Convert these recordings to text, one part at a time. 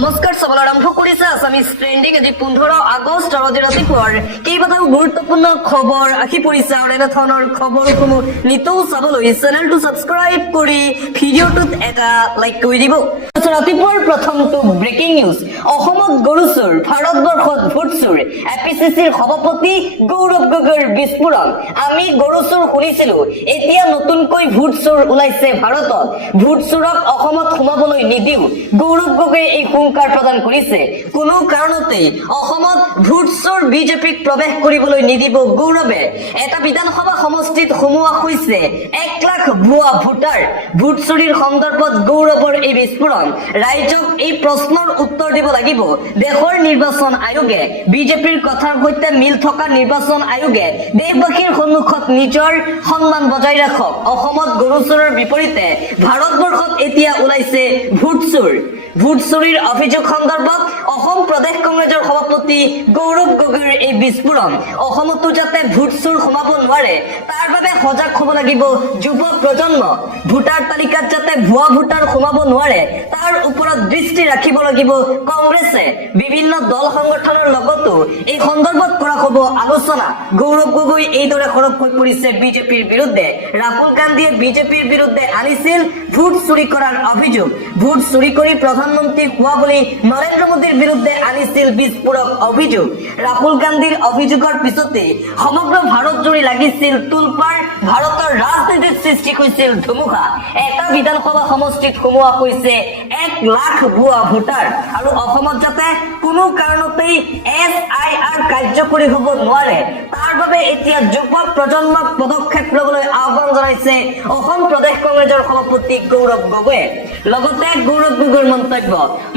নমস্কাৰ চাবলৈ আৰম্ভ কৰিছে আছামিজ ট্ৰেণ্ডিং। আজি 15 আগষ্ট আৰু আজি ৰাতিপুৱাৰ কেইবাটাও গুৰুত্বপূৰ্ণ খবৰ আহি পৰিছে আৰু এনেধৰণৰ খবৰসমূহ নিতৌ চাবলৈ চেনেলটো ছাবস্ক্ৰাইব কৰি ভিডিঅ'টোত এটা লাইক কৰি দিব। ৰাতিপুৱাৰ প্ৰথমটো ব্ৰেকিং নিউজ। অসমত গৰু চোৰ, ভাৰতবৰ্ষত ভোট চোৰ। এপিচিচিৰ সভাপতি গৌৰৱ গগৈৰ বিস্ফোৰণ। আমি গৰু চোৰ শুনিছিলো, এতিয়া নতুনকৈ ভোট চোৰ ওলাইছে ভাৰতত। ভোট চোৰক অসমত সোমাবলৈ নিদিও, গৌৰৱ গগৈয়ে এই হুংকাৰ প্ৰদান কৰিছে। কোনো কাৰণতে অসমত ভোট চোৰ বিজেপিক প্ৰৱেশ কৰিবলৈ নিদিব গৌৰৱে। এটা বিধানসভা সমষ্টিত সোমোৱা হৈছে 1 লাখ ভুৱা ভোটাৰ। ভোট চুৰিৰ সন্দৰ্ভত গৌৰৱৰ এই বিস্ফোৰণ। ৰাইজক এই প্ৰশ্নৰ উত্তৰ দিব লাগিব দেশৰ নিৰ্বাচন আয়োগে। বিজেপিৰ কথাৰ সৈতে মিল থকা নিৰ্বাচন আয়োগে দেশবাসীৰ সন্মুখত নিজৰ সন্মান বজাই ৰাখক। অসমত গৰু চোৰৰ বিপৰীতে ভাৰতবৰ্ষত এতিয়া ওলাইছে ভোট চোৰ। ভোট চুৰিৰ অভিযোগ সন্দৰ্ভত অসম প্ৰদেশ কংগ্ৰেছৰ সভাপতি গৌৰৱ গগৈৰ এই বিস্ফোৰণ। অসমতো যাতে ভোট চোৰ সোমাব নোৱাৰে তাৰ বাবে সজাগ হ'ব লাগিব যুৱ প্ৰজন্ম। ভোটাৰ তালিকাত যাতে ভুৱা ভোটাৰ সোমাব নোৱাৰে তাৰ ওপৰত দৃষ্টি ৰাখিব লাগিব কংগ্ৰেছে। বিভিন্ন দল সংগঠনৰ লগতো এই সন্দৰ্ভত কৰা হ'ব আলোচনা। গৌৰৱ গগৈ এইদৰে সৰব হৈ পৰিছে বিজেপিৰ বিৰুদ্ধে। ৰাহুল গান্ধীয়ে বিজেপিৰ বিৰুদ্ধে আনিছিল ভোট চুৰি কৰাৰ অভিযোগ। ভোট চুৰি কৰি প্ৰধানমন্ত্ৰী হোৱা বুলি নৰেন্দ্ৰ মোদীৰ বিৰুদ্ধে আনিছিল বিস্ফোৰক অভিযোগ। ৰাহুল গান্ধীৰ অভিযোগৰ পিছতে সমগ্ৰ ভাৰত জুৰি লাগিছিল তোলপাৰ। ভাৰতৰ ৰাজনীতিত সৃষ্টি হৈছিল ধুমুহা। এটা বিধানসভা সমষ্টিত সোমোৱা হৈছে 1 লাখ ভুৱা ভোটাৰ। আৰু অসমত যাতে কোনো কাৰণতেই SIR কাৰ্যকৰী হ'ব নোৱাৰে তাৰ বাবে এতিয়া যুৱ প্ৰজন্মক পদক্ষেপ ল'বলৈ আহ্বান জনাইছে অসম প্ৰদেশ কংগ্ৰেছৰ সভাপতি গৌৰৱ গগৈয়ে। লগতে গৌৰৱ গগৈৰ মন্তব্য,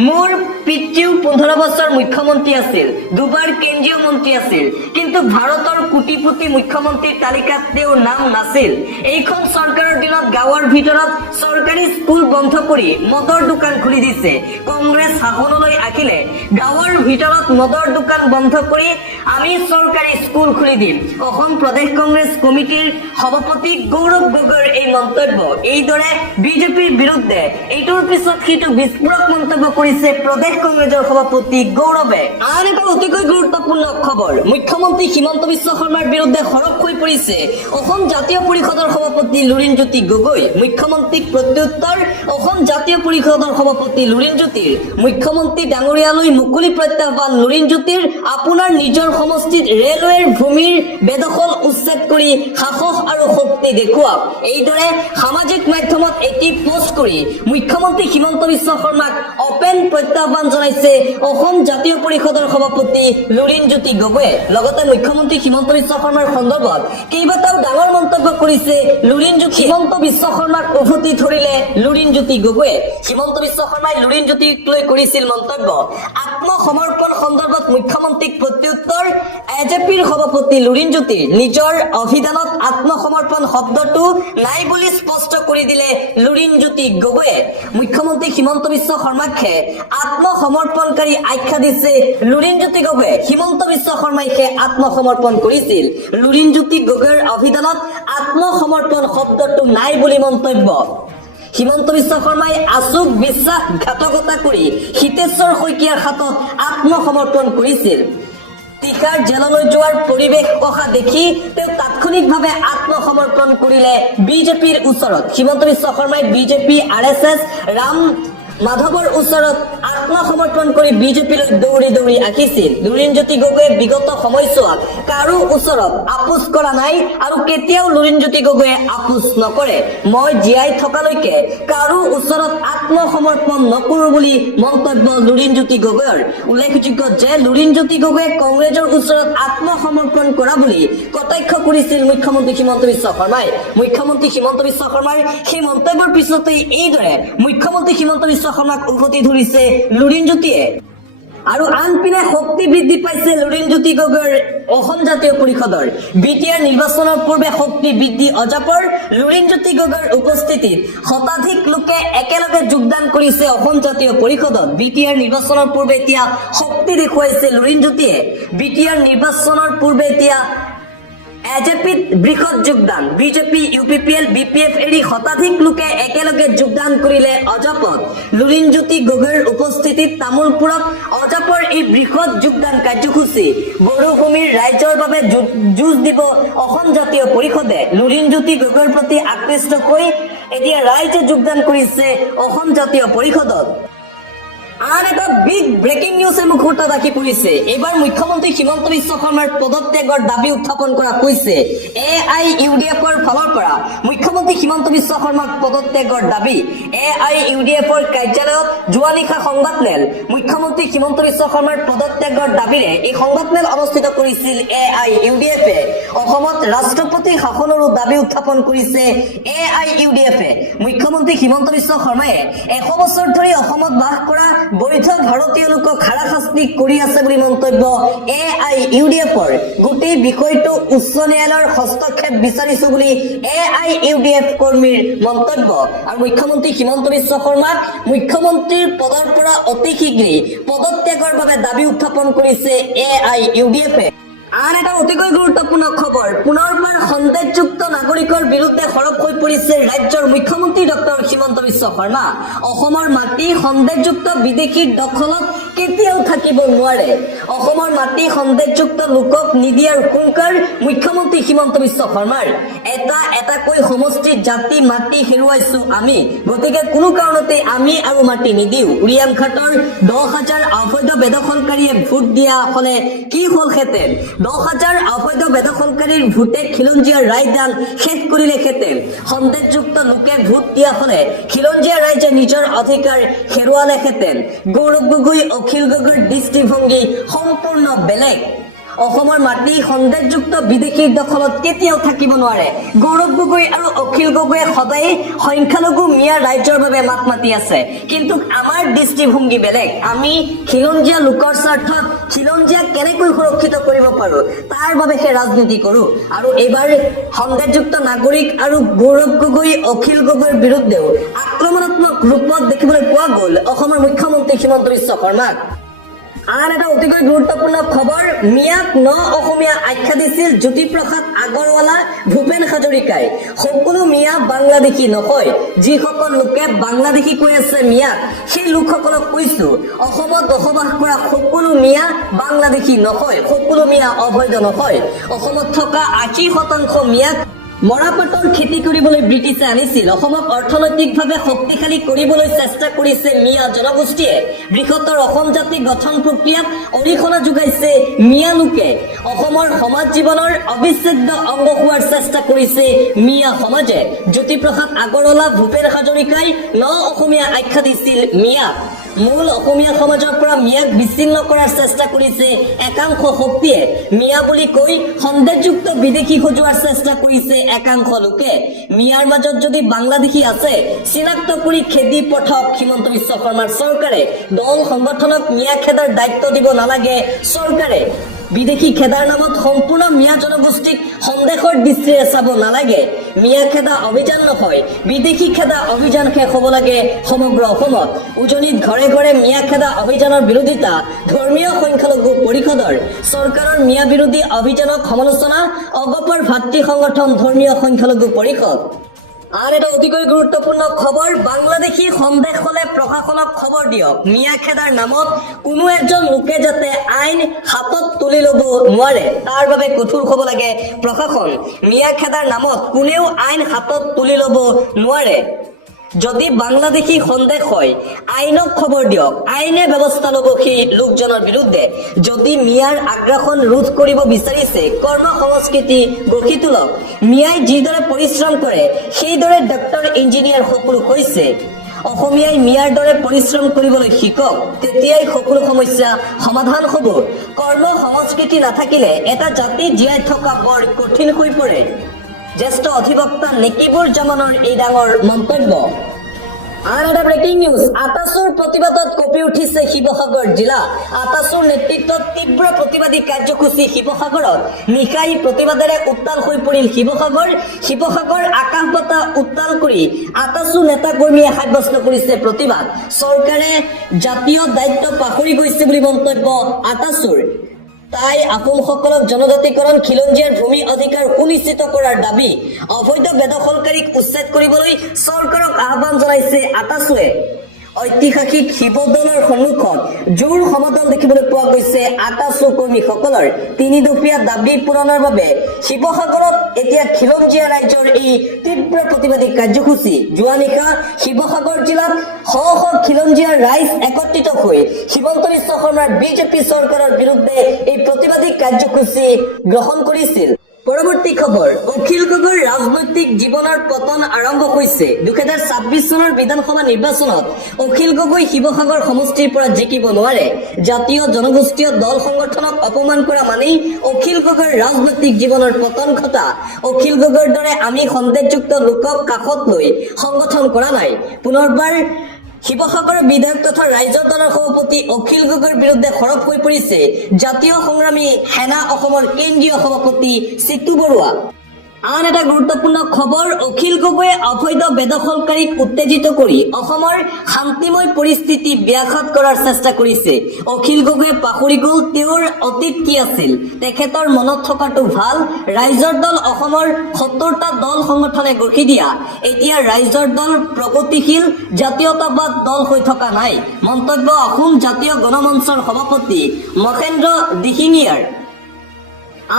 মোৰ পিতৃও 15 বছৰ মুখ্যমন্ত্ৰী আছিল, দুবাৰ কেন্দ্ৰীয় মন্ত্ৰী আছিল, কিন্তু ভাৰতৰ কোটিপতি মুখ্যমন্ত্ৰীৰ তালিকাত তেওঁৰ নাম নাছিল। এইখন চৰকাৰৰ দিনত গাঁৱৰ ভিতৰত চৰকাৰী স্কুল বন্ধ কৰি মদৰ দোকান খুলি দিছে। কংগ্ৰেছ শাসনলৈ আহিলে গাঁৱৰ ভিতৰত মদৰ দোকান বন্ধ কৰি আমি চৰকাৰী স্কুল খুলি দিম। অসম প্ৰদেশ কংগ্ৰেছ কমিটিৰ সভাপতি গৌৰৱ গগৈৰ এই মন্তব্য। এইদৰে বিজেপিৰ বিৰুদ্ধে এইটোৰ পিছত সিটো বিস্ফোৰক মন্তব্য কৰিছে প্ৰদেশ কংগ্ৰেছৰ সভাপতি গৌৰৱে। আন এটা অতিকৈ গুৰুত্বপূৰ্ণ খবৰ, মুখ্যমন্ত্ৰী হিমন্ত বিশ্ব শৰ্মাৰ বিৰুদ্ধে সৰব হৈ পৰিছে অসম জাতীয় পৰিষদৰ সভাপতি লুৰিণজ্যোতি গগৈ। মুখ্যমন্ত্ৰীক প্ৰত্যুত্তৰ অসম জাতীয় পৰিষদৰ সভাপতি লুৰিণজ্যোতিৰ। মুখ্যমন্ত্ৰী ডাঙৰীয়ালৈ মুকলি প্ৰত্যাহ্বান লুৰিণজ্যোতিৰ। আপোনাৰ নিজৰ সমষ্টিত ৰেলৱেৰ ভূমিৰ বেদখল উচ্ছেদ কৰি সাহস আৰু শক্তি দেখুৱাওক। এইদৰে সামাজিক মাধ্যমত এটি পোষ্ট কৰি মুখ্যমন্ত্ৰী হিমন্ত বিশ্ব শৰ্মাক অপেন প্ৰত্যাহ্বান জনাইছে অসম জাতীয় পৰিষদৰ সভাপতি লুৰিণজ্যোতি গগৈয়ে। লগতে মুখ্যমন্ত্ৰী হিমন্ত বিশ্ব শৰ্মাৰ সন্দৰ্ভত কেইবাটাও ডাঙৰ মন্তব্য কৰিছে লুৰিণজ্যোতি। হিমন্ত বিশ্ব শৰ্মাক উভতি ধৰিলে লুৰিণজ্যোতি গগৈয়ে। হিমন্ত বিশ্ব শৰ্মাই লুৰিণজ্যোতিক লৈ কৰিছিল মন্তব্য। আত্মসমৰ্পণ সন্দৰ্ভত মুখ্যমন্ত্ৰীক প্ৰত্যুত্তৰ এজেপিৰ সভাপতি লুৰিণজ্যোতিৰ। নিজৰ অভিধানত আত্মসমৰ্পণ শব্দটো নাই বুলি স্পষ্ট কৰি দিলে লুৰিণজ্যোতি গগৈয়ে। মুখ্যমন্ত্ৰী হিমন্ত বিশ্ব শৰ্মাকহে আত্মসমৰ্পণকাৰী আখ্যা দিছে লুৰিণজ্যোতি গগৈয়ে। হিমন্ত বিশ্ব শৰ্মাইহে আত্মসমৰ্পণ কৰিছিল। লুৰিণজ্যোতি গগৈৰ অভিধানত আত্মসমৰ্পণ শব্দটো নাই বুলি মন্তব্য। হিমন্ত বিশ্ব শৰ্মাই আচুক বিশ্বাসঘাতকতা কৰি হিতেশ্বৰ শইকীয়াৰ হাতত আত্মসমৰ্পণ কৰিছিল। তিহাৰ জেললৈ যোৱাৰ পৰিৱেশ অহা দেখি তেওঁ তাৎক্ষণিকভাৱে আত্মসমৰ্পণ কৰিলে বিজেপিৰ ওচৰত। হিমন্ত বিশ্ব শৰ্মাই বিজেপি RSS ৰাম মাধৱৰ ওচৰত আত্মসমৰ্পণ কৰি বিজেপিলৈ দৌৰি দৌৰি আহিছিল। লুৰিণজ্যোতি গগৈয়ে বিগত সময়ছোৱাত কাৰো ওচৰত আপোচ কৰা নাই আৰু কেতিয়াও লুৰিণজ্যোতি গগৈয়ে আপোচ নকৰে। মই জীয়াই থকালৈকে কাৰো ওচৰত আত্মসমৰ্পণ নকৰো বুলি মন্তব্য লুৰিণজ্যোতি গগৈৰ। উল্লেখযোগ্য যে লুৰিণজ্যোতি গগৈয়ে কংগ্ৰেছৰ ওচৰত আত্মসমৰ্পণ কৰা বুলি কটাক্ষ কৰিছিল মুখ্যমন্ত্ৰী হিমন্ত বিশ্ব শৰ্মাই। মুখ্যমন্ত্ৰী হিমন্ত বিশ্ব শৰ্মাৰ সেই মন্তব্যৰ পিছতেই এইদৰে মুখ্যমন্ত্ৰী হিমন্ত বিশ্ব শৰ্মাক উভতি ধৰিছে লুৰিণজ্যোতিয়ে। আৰু আনপিনে শক্তি বৃদ্ধি পাইছে লুৰিণজ্যোতি গগৈৰ অসম জাতীয় পৰিষদৰ। BTR নিৰ্বাচনৰ পূৰ্বে শক্তি বৃদ্ধি অজাপৰ। লুৰিণজ্যোতি গগৈৰ উপস্থিতিত শতাধিক লোকে একেলগে যোগদান কৰিছে অসম জাতীয় পৰিষদত। BTR নিৰ্বাচনৰ পূৰ্বে এতিয়া শক্তি দেখুৱাইছে লুৰিণজ্যোতিয়ে। BTR নিৰ্বাচনৰ পূৰ্বে এতিয়া এজেপিত বৃহৎ যোগদান বিজেপি ইউপিপিএল বিপিএফ এৰি শতাধিক লোকে একেলগে যোগদান কৰিলে অজাপত লুৰিণজ্যোতি গগৈৰ উপস্থিতিত তামোলপুৰত অজাপৰ এই বৃহৎ যোগদান কাৰ্যসূচী বড়োভূমিৰ ৰাইজৰ বাবে যুঁজ দিব অসম জাতীয় পৰিষদে লুৰিণজ্যোতি গগৈৰ প্ৰতি আকৃষ্ট হৈ এতিয়া ৰাইজে যোগদান কৰিছে অসম জাতীয় পৰিষদত আন এটা বিগ ব্ৰেকিং নিউজে মুখত ৰাখি পৰিছে এইবাৰ মুখ্যমন্ত্ৰী হিমন্ত বিশ্ব শৰ্মাৰ পদত্যাগৰ দাবী উত্থাপন কৰা হৈছে AIUDFৰ ফালৰ পৰা মুখ্যমন্ত্ৰী হিমন্ত বিশ্ব শৰ্মাক পদত্যাগৰ দাবী AIUDFৰ কাৰ্যালয়ত যোৱা নিশা সংবাদ মেল মুখ্যমন্ত্ৰী হিমন্ত বিশ্ব শৰ্মাৰ পদত্যাগৰ দাবীৰে এই সংবাদ মেল অনুষ্ঠিত কৰিছিল AIUDFে অসমত ৰাষ্ট্ৰপতিৰ শাসনৰো দাবী উত্থাপন কৰিছে AIUDFে মুখ্যমন্ত্ৰী হিমন্ত বিশ্ব শৰ্মাই 100 বছৰ ধৰি অসমত বাস কৰা বৈধ ভাৰতীয় লোকক হাৰাশাস্তি কৰি আছে বুলি মন্তব্য AIUDFৰ গোটেই বিষয়টো উচ্চ ন্যায়ালয়ৰ হস্তক্ষেপ বিচাৰিছো বুলি AIUDF কৰ্মীৰ মন্তব্য আৰু মুখ্যমন্ত্ৰী হিমন্ত বিশ্ব শৰ্মাক মুখ্যমন্ত্ৰীৰ পদৰ পৰা অতি শীঘ্ৰেই পদত্যাগৰ বাবে দাবী উত্থাপন কৰিছে AIUDFে আন এটা অতিকৈ গুৰুত্বপূৰ্ণ খবৰ পুনৰবাৰ সন্দেহযুক্ত নাগৰিকৰ বিৰুদ্ধে সৰব হৈ পৰিছে ৰাজ্যৰ মুখ্যমন্ত্ৰী ডক্টৰ হিমন্ত বিশ্ব শৰ্মা অসমৰ মাটি সন্দেহযুক্ত বিদেশীৰ দখলত কেতিয়াও থাকিব নোৱাৰে অসমৰ মাটি সন্দেহযুক্ত লোকক নিদিয়াৰ হুংকাৰ মুখ্যমন্ত্ৰী হিমন্ত বিশ্ব শৰ্মাৰ এটাকৈ সমষ্টিৰ জাতি মাটি হেৰুৱাইছো আমি গতিকে কোনো কাৰণতে আমি আৰু মাটি নিদিও উৰিয়ামঘাটৰ 10,000 অবৈধ বেদখলকাৰীয়ে ভোট দিয়া হলে কি হলহেঁতেন 10,000 অবৈধ বেদখলকাৰীৰ ভোটে খিলঞ্জীয়া ৰায়দান শেষ কৰিলেহেঁতেন সন্দেহযুক্ত লোকে ভোট দিয়া হলে খিলঞ্জীয়া ৰাইজে নিজৰ অধিকাৰ হেৰুৱালেহেঁতেন গৌৰৱ গগৈ অখিল গগৈৰ দৃষ্টিভংগী সম্পূৰ্ণ বেলেগ অসমৰ মাটি সন্দেহযুক্ত বিদেশীৰ দখলত কেতিয়াও থাকিব নোৱাৰে গৌৰৱ গগৈ আৰু অখিল গগৈয়ে সদায় সংখ্যালঘু মিয়া ৰাইজৰ বাবে মাত মাতি আছে কিন্তু আমাৰ দৃষ্টিভংগী বেলেগ আমি খিলঞ্জীয়া লোকৰ স্বাৰ্থত খিলঞ্জীয়াক কেনেকৈ সুৰক্ষিত কৰিব পাৰো তাৰ বাবেহে ৰাজনীতি কৰো আৰু এইবাৰ সন্দেহযুক্ত নাগৰিক আৰু গৌৰৱ গগৈ অখিল গগৈৰ বিৰুদ্ধেও আক্ৰমণাত্মক ৰূপত দেখিবলৈ পোৱা গ'ল অসমৰ মুখ্যমন্ত্ৰী হিমন্ত বিশ্ব শৰ্মাক আন এটা অতিকৈ গুৰুত্বপূৰ্ণ খবৰ মিয়াক অসমীয়া আখ্যা দিছিল জ্যোতিপ্ৰসাদ আগৰৱালা ভূপেন হাজৰিকাই সকলো মিয়া বাংলাদেশী নহয় যিসকল লোকে বাংলাদেশী কৈ আছে মিয়াক সেই লোকসকলক কৈছো অসমত বসবাস কৰা সকলো মিয়া বাংলাদেশী নহয় সকলো মিয়া অবৈধ নহয় অসমত থকা 80% মিয়াক মৰাপাটৰ খেতি কৰিবলৈ ব্ৰিটিছে আনিছিল অসমক অৰ্থনৈতিকভাৱে শক্তিশালী কৰিবলৈ চেষ্টা কৰিছে মিয়া জনগোষ্ঠীয়ে বৃহত্তৰ অসম জাতি গঠন প্ৰক্ৰিয়াত অৰিহণা যোগাইছে মিয়া লোকে অসমৰ সমাজ জীৱনৰ অবিচ্ছেদ্য অংগ হোৱাৰ চেষ্টা কৰিছে মিয়া সমাজে জ্যোতিপ্ৰসাদ আগৰৱালা ভূপেন হাজৰিকাই অসমীয়া আখ্যা দিছিল মিয়া মূল অসমীয়া সমাজৰ পৰা মিয়াক বিচ্ছিন্ন কৰাৰ চেষ্টা কৰিছে একাংশ শক্তিয়ে মিয়া বুলি কৈ সন্দেহযুক্ত বিদেশী সজোৱাৰ চেষ্টা কৰিছে একাংশ লোকে মিয়াৰ মাজত যদি বাংলাদেশী আছে চিনাক্ত কৰি খেদি পঠাওক হিমন্ত বিশ্ব শৰ্মাৰ চৰকাৰে দল সংগঠনক মিয়া খেদাৰ দায়িত্ব দিব নালাগে চৰকাৰে বিদেশী খেদাৰ নামত সম্পূৰ্ণ মিয়া জনগোষ্ঠীক সন্দেহৰ দৃষ্টিৰে চাব নালাগে মিয়া খেদা অভিযান নহয় বিদেশী খেদা অভিযান শেষ হ'ব লাগে সমগ্ৰ অসমত উজনিত ঘৰে ঘৰে মিয়া খেদা অভিযানৰ বিৰোধিতা ধৰ্মীয় সংখ্যালঘু পৰিষদৰ চৰকাৰৰ মিয়া বিৰোধী অভিযানক সমালোচনা অগপৰ ভাতৃ সংগঠন ধৰ্মীয় সংখ্যালঘু পৰিষদ আন এটা অতিকৈ গুৰুত্বপূৰ্ণ খবৰ বাংলাদেশী সন্দেহ হলে প্ৰশাসনক খবৰ দিয়ক মিয়া খেদাৰ নামত কোনো এজন লোকে যাতে আইন হাতত তুলি ল'ব নোৱাৰে তাৰ বাবে কঠোৰ হ'ব লাগে প্ৰশাসন মিয়া খেদাৰ নামত কোনেও আইন হাতত তুলি ল'ব নোৱাৰে যদি বাংলাদেশী সন্দেহ হয় আইনক খবৰ দিয়ক আইনে ব্যৱস্থা ল'ব সেই লোকজনৰ বিৰুদ্ধে যদি মিয়াৰ আগ্ৰাসন ৰোধ কৰিব বিচাৰিছে কৰ্ম সংস্কৃতি গঢ়ি তোলক মিয়াই যিদৰে পৰিশ্ৰম কৰে সেইদৰে ডক্টৰ ইঞ্জিনিয়াৰ সকলো কৈছে অসমীয়াই মিয়াৰ দৰে পৰিশ্ৰম কৰিবলৈ শিকক তেতিয়াই সকলো সমস্যা সমাধান হ'ব কৰ্ম সংস্কৃতি নাথাকিলে এটা জাতি জীয়াই থকা বৰ কঠিন হৈ পৰে জ্যেষ্ঠ অধিবক্তা নেকিবুৰ জামানৰ এই ডাঙৰ মন্তব্য আন এটা ব্ৰেকিং নিউজ আটাচুৰ প্ৰতিবাদত কঁপি উঠিছে শিৱসাগৰ জিলা আটাচুৰ নেতৃত্বত তীব্ৰ প্ৰতিবাদী কাৰ্যসূচী শিৱসাগৰত নিশাই প্ৰতিবাদেৰে উত্তাল হৈ পৰিল শিৱসাগৰ আকাশ বতাহ উত্তাল কৰি আটাচু নেতা কৰ্মীয়ে সাব্যস্ত কৰিছে প্ৰতিবাদ চৰকাৰে জাতীয় দায়িত্ব পাহৰি গৈছে বুলি মন্তব্য আটাচুৰ তাই আপোনসকলক জনজাতিকৰণ খিলঞ্জীয়াৰ ভূমি অধিকাৰ সুনিশ্চিত কৰাৰ দাবী অবৈধ বেদখলকাৰীক উচ্ছেদ কৰিবলৈ চৰকাৰক আহ্বান জনাইছে আটাছুৱে। ঐতিহাসিক শিৱদৌলৰ সন্মুখত জোৰ সমদল দেখিবলৈ পোৱা গৈছে আটাছু কৰ্মীসকলৰ। 3 দফীয়া দাবী পূৰণৰ বাবে শিৱসাগৰত এতিয়া খিলঞ্জীয়া ৰাইজৰ এই তীব্ৰ প্ৰতিবাদী কাৰ্যসূচী। যোৱা নিশা শিৱসাগৰ জিলাত শ শ খিলঞ্জীয়া ৰাইজ একত্ৰিত হৈ হিমন্ত বিশ্ব শৰ্মাৰ বিজেপি চৰকাৰৰ বিৰুদ্ধে এই প্ৰতিবাদী কাৰ্যসূচী গ্ৰহণ কৰিছিল। পৰৱৰ্তী খবৰ, অখিল গগৈৰ ৰাজনৈতিক জীৱনৰ পতন আৰম্ভ হৈছে। 2026 চনৰ বিধানসভা নিৰ্বাচনত অখিল গগৈ শিৱসাগৰ সমষ্টিৰ পৰা জিকিব নোৱাৰে। জাতীয় জনগোষ্ঠীয় দল সংগঠনক অপমান কৰা মানেই অখিল গগৈৰ ৰাজনৈতিক জীৱনৰ পতন ঘটা। অখিল গগৈৰ দৰে আমি সন্দেহযুক্ত লোকক কাষত লৈ সংগঠন কৰা নাই। পুনৰবাৰ শিৱসাগৰৰ বিধায়ক তথা ৰাইজৰ দলৰ সভাপতি অখিল গগৈৰ বিৰুদ্ধে সৰব হৈ পৰিছে জাতীয় সংগ্ৰামী সেনা অসমৰ কেন্দ্ৰীয় সভাপতি চিতু বৰুৱা। আন এটা গুৰুত্বপূৰ্ণ খবৰ, অখিল গগৈয়ে অবৈধ বেদখলকাৰীক উত্তেজিত কৰি অসমৰ শান্তিময় পৰিস্থিতি ব্যাঘাত কৰাৰ চেষ্টা কৰিছে। অখিল গগৈয়ে পাহৰি গ'ল তেওঁৰ অতীত কি আছিল। তেখেতৰ মনত থকাটো ভাল, ৰাইজৰ দল অসমৰ 70টা দল সংগঠনে গঢ়ি দিয়া এতিয়া ৰাইজৰ দল প্ৰগতিশীল জাতীয়তাবাদ দল হৈ থকা নাই। মন্তব্য অসম জাতীয় গণমঞ্চৰ সভাপতি মহেন্দ্ৰ দিহিঙীয়াৰ।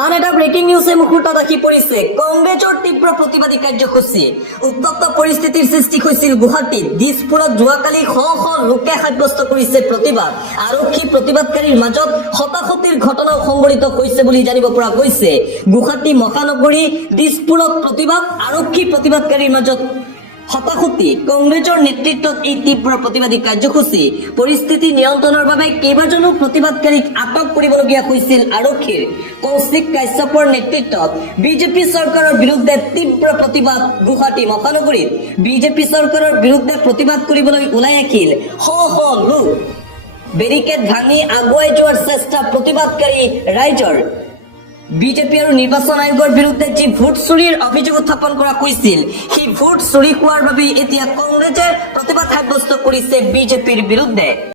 আন এটা ব্ৰেকিং নিউজে মুহূৰ্তত আহি পৰিছে কংগ্ৰেছৰ তীব্ৰ প্ৰতিবাদী কাৰ্যসূচী। উত্তপ্ত পৰিস্থিতিৰ সৃষ্টি হৈছিল গুৱাহাটীত। দিছপুৰত যোৱাকালি শ শ লোকে সাব্যস্ত কৰিছে প্ৰতিবাদ। আৰক্ষী প্ৰতিবাদকাৰীৰ মাজত হতাহতিৰ ঘটনাও সংঘটিত হৈছে বুলি জানিব পৰা গৈছে। গুৱাহাটী মহানগৰী দিছপুৰত প্ৰতিবাদ, আৰক্ষী প্ৰতিবাদকাৰীৰ মাজত হতাহতি। কংগ্ৰেছৰ নেতৃত্বত এই তীব্ৰ প্ৰতিবাদী কাৰ্যসূচী। পৰিস্থিতি নিয়ন্ত্ৰণৰ বাবে কেইবাজনো প্ৰতিবাদকাৰীক আটক কৰিবলগীয়া হৈছিল আৰক্ষীৰ। কৌশিক কাশ্যপৰ নেতৃত্বত বিজেপি চৰকাৰৰ বিৰুদ্ধে তীব্ৰ প্ৰতিবাদ গুৱাহাটী মহানগৰীত। বিজেপি চৰকাৰৰ বিৰুদ্ধে প্ৰতিবাদ কৰিবলৈ ওলাই আহিল শ শ লোক। বেৰিকেড ভাঙি আগুৱাই যোৱাৰ চেষ্টা প্ৰতিবাদকাৰী ৰাইজৰ। বিজেপি আৰু নিৰ্বাচন আয়োগৰ বিৰুদ্ধে যি ভোট চুৰিৰ অভিযোগ উত্থাপন কৰা হৈছিল, সেই ভোট চুৰি হোৱাৰ বাবে এতিয়া কংগ্ৰেছে প্ৰতিবাদ সাব্যস্ত কৰিছে বিজেপিৰ বিৰুদ্ধে।